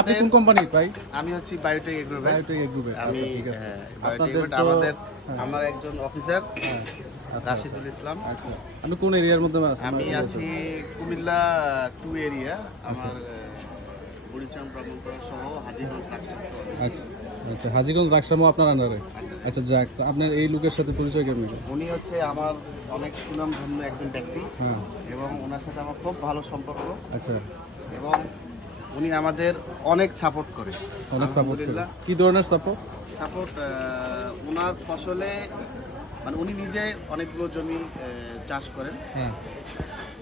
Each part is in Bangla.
আপনি কোন কোম্পানির ভাই? আমি হচ্ছি বায়োটেক এগ্রো। Biotech agro. আচ্ছা ঠিক আছে। আপনাদের আপনাদের তো আমাদের আমার একজন অফিসার হ্যাঁ, আচ্ছা, রাশিদুল ইসলাম। আচ্ছা আপনি কোন এরিয়ার মধ্যে আছেন? আমি আছি কুমিল্লা 2 এরিয়া। আমার পরিচয় ব্রাহ্মণপাড়া সহ হাজীগঞ্জ লাকসাম সহ। আচ্ছা আচ্ছা, হাজীগঞ্জ লাকসামও আপনার আন্ডারে। আচ্ছা যাক, তো আপনার এই লোকের সাথে পরিচয় কেমন? উনি হচ্ছে আমার অনেক সুনামধন্য একজন ব্যক্তি হ্যাঁ এবং ওনার সাথে আমার খুব ভালো সম্পর্ক আচ্ছা, এবং উনি আমাদের অনেক সাপোর্ট করে। অনেক সাপোর্ট করে। আলহামদুলিল্লাহ। কি ধরনের সাপোর্ট? সাপোর্ট ওনার ফসলে মানে উনি নিজে অনেকগুলো জমি চাষ করেন। হ্যাঁ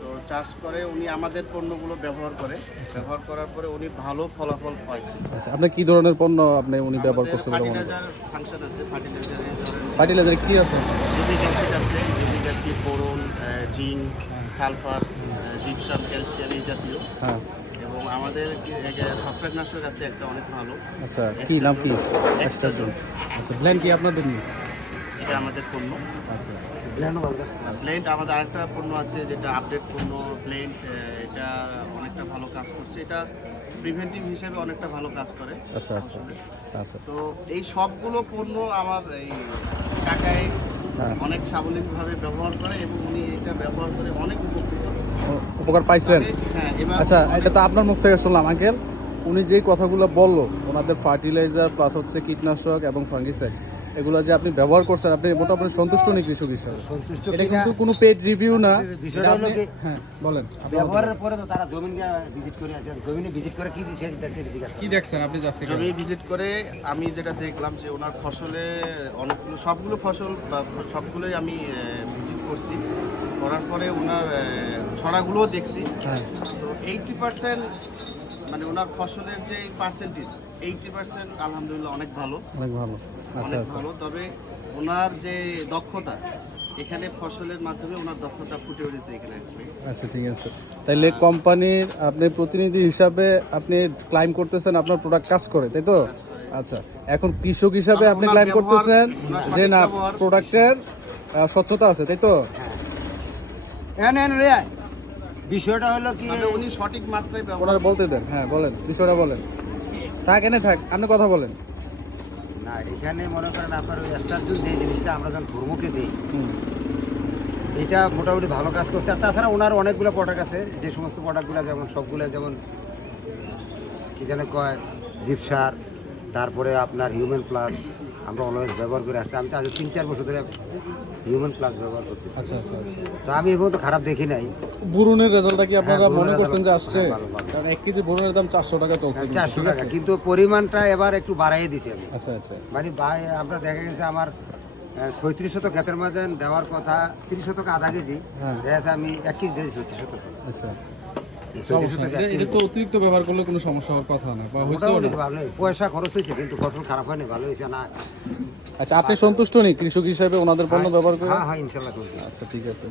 তো চাষ করে উনি আমাদের পণ্যগুলো ব্যবহার করে, ব্যবহার করার পরে উনি ভালো ফলাফল পাইছে। আচ্ছা, আপনার কি ধরনের পণ্য আপনি উনি ব্যবহার করছেন বলে মনে করেন? ফার্টিলাইজার ফাংশন আছে, ফার্টিলাইজারে ধরেন ফার্টিলাইজারে কি আছে? জৈবিক অ্যাসিড আছে, জৈবিক acid, boron, zinc, sulphur, gypsum, calcium এই জাতীয়। হ্যাঁ এবং আমাদের ছত্রাকনাশক আছে একটা অনেক ভালো। আচ্ছা, কি নাম কি? এক্সট্রাজন। আচ্ছা, ব্ল্যান্ড কি আপনাদের নিয়ে? এটা আমাদের পণ্য। আচ্ছা ব্লেন্ড আমাদের আরেকটা পণ্য আছে যেটা আপডেট পণ্য ব্লেন্ড, এটা অনেকটা ভালো কাজ করছে। এটা প্রিভেন্টিভ হিসেবে অনেকটা ভালো কাজ করে। আচ্ছা আচ্ছা আচ্ছা তো এই সবগুলো পণ্য আমার এই কাকায় হ্যাঁ। অনেক সাবলীলভাবে ব্যবহার করে এবং উনি এটা ব্যবহার করে অনেক উপকৃত। উপকার পাইছেন? হ্যাঁ, এবার আচ্ছা, এটা তো আপনার মুখ থেকে শুনলাম আঙ্কেল। উনি যেই কথাগুলো বললো, ওনাদের ফার্টিলাইজার প্লাস হচ্ছে কীটনাশক এবং ফাঙ্গিসাইড, এগুলো যে আপনি ব্যবহার করছেন, আপনি মোটামুটি সন্তুষ্ট নেই কৃষক হিসাবে? সন্তুষ্ট এটা কিন্তু কোনো পেড রিভিউ না। বিষয়টা এটা হলো আপনি- কি, হ্যাঁ বলেন, আপনি ব্যবহারের পরে তো তারা জমিন ভিজিট করে আছে, জমিনে ভিজিট করে কি বিষয় দেখছে জিজ্ঞাসা কি দেখছেন আপনি আজকে? জমি ভিজিট করে আমি যেটা দেখলাম যে ওনার ফসলে অনেকগুলো সবগুলো ফসল বা সবগুলোই আমি ভিজিট করছি। করার পরে ওনার ছড়াগুলোও দেখছি। হ্যাঁ তো 80% মানে ওনার ফসলের যে পার্সেন্টেজ 80% আলহামদুলিল্লাহ অনেক ভালো, অনেক ভালো। আচ্ছা অনেক আচ্ছা ভালো। তবে ওনার যে দক্ষতা, এখানে ফসলের মাধ্যমে ওনার দক্ষতা ফুটে উঠেছে এখানে আসলে। আচ্ছা ঠিক আছে। তাইলে কোম্পানির আপনি প্রতিনিধি হিসাবে আপনি ক্লাইম করতেছেন আপনার প্রোডাক্ট কাজ করে, তাই তো? আচ্ছা, এখন কৃষক হিসাবে আপনি ওনার ক্লাইম ব্যবহার, করতেছেন ওনার যে সঠিক না, ব্যবহার। প্রোডাক্টের স্বচ্ছতা আছে, তাই তো? বিষয়টা হলো কি, তবে উনি সঠিক মাত্রায় ব্যবহার ওনার বলতে দেন। হ্যাঁ বলেন, বিষয়টা বলেন। থাক এনে থাক, আপনি কথা বলেন। না এখানে মনে করেন আপনার ওই এস্টারজুল যে জিনিসটা আমরা যখন ধর্মকে দিই, হুম, এটা মোটামুটি ভালো কাজ করছে। আর তাছাড়া ওনার অনেকগুলো প্রোডাক্ট আছে, যে সমস্ত প্রোডাক্টগুলো যেমন সবগুলো যেমন কি যেন কয় জিপসার, তারপরে আপনার হিউম্যান প্লাস আমরা অলওয়েজ ব্যবহার করে আসছি। আমি তো আজ 3-4 বছর ধরে হিউম্যান প্লাস ব্যবহার করতেছি। আচ্ছা আচ্ছা আচ্ছা। তো আমি এখন তো খারাপ দেখি নাই। বুরুনের রেজাল্টটা কি আপনারা হ্যাঁ, মনে বুরুনের করছেন যে result- আসছে? হ্যাঁ, ভালো, ভালো। কারণ 1 কেজি বুরুনের দাম 400 টাকা চলছে কিন্তু, 400 ঠিক টাকা, আছে? কিন্তু পরিমাণটা এবার একটু বাড়াই দিছি আমি। আচ্ছা আচ্ছা মানে ভাই আমরা দেখা গেছে আমার 36 শতক ক্ষেতের মাঝে দেওয়ার কথা 30 শতক আধা কেজি, হ্যাঁ। দেখা যাচ্ছে আমি 1 কেজি দিয়েছি 36 শতক। আচ্ছা। 36 সমস্যা শতক নেই। 1 এটা কেজি তো অতিরিক্ত ব্যবহার করলে কোনো সমস্যা হওয়ার কথা না, বা হয়েছেও মোটামুটি না। ভালোই পয়সা খরচ হয়েছে, কিন্তু ফসল খারাপ হয়নি, ভালো হয়েছে না। আচ্ছা, আপনি সন্তুষ্ট নেই কৃষক হিসাবে ওনাদের পণ্য ব্যবহার করে? হ্যাঁ হ্যাঁ ইনশাল্লাহ করছি। আচ্ছা ঠিক আছে।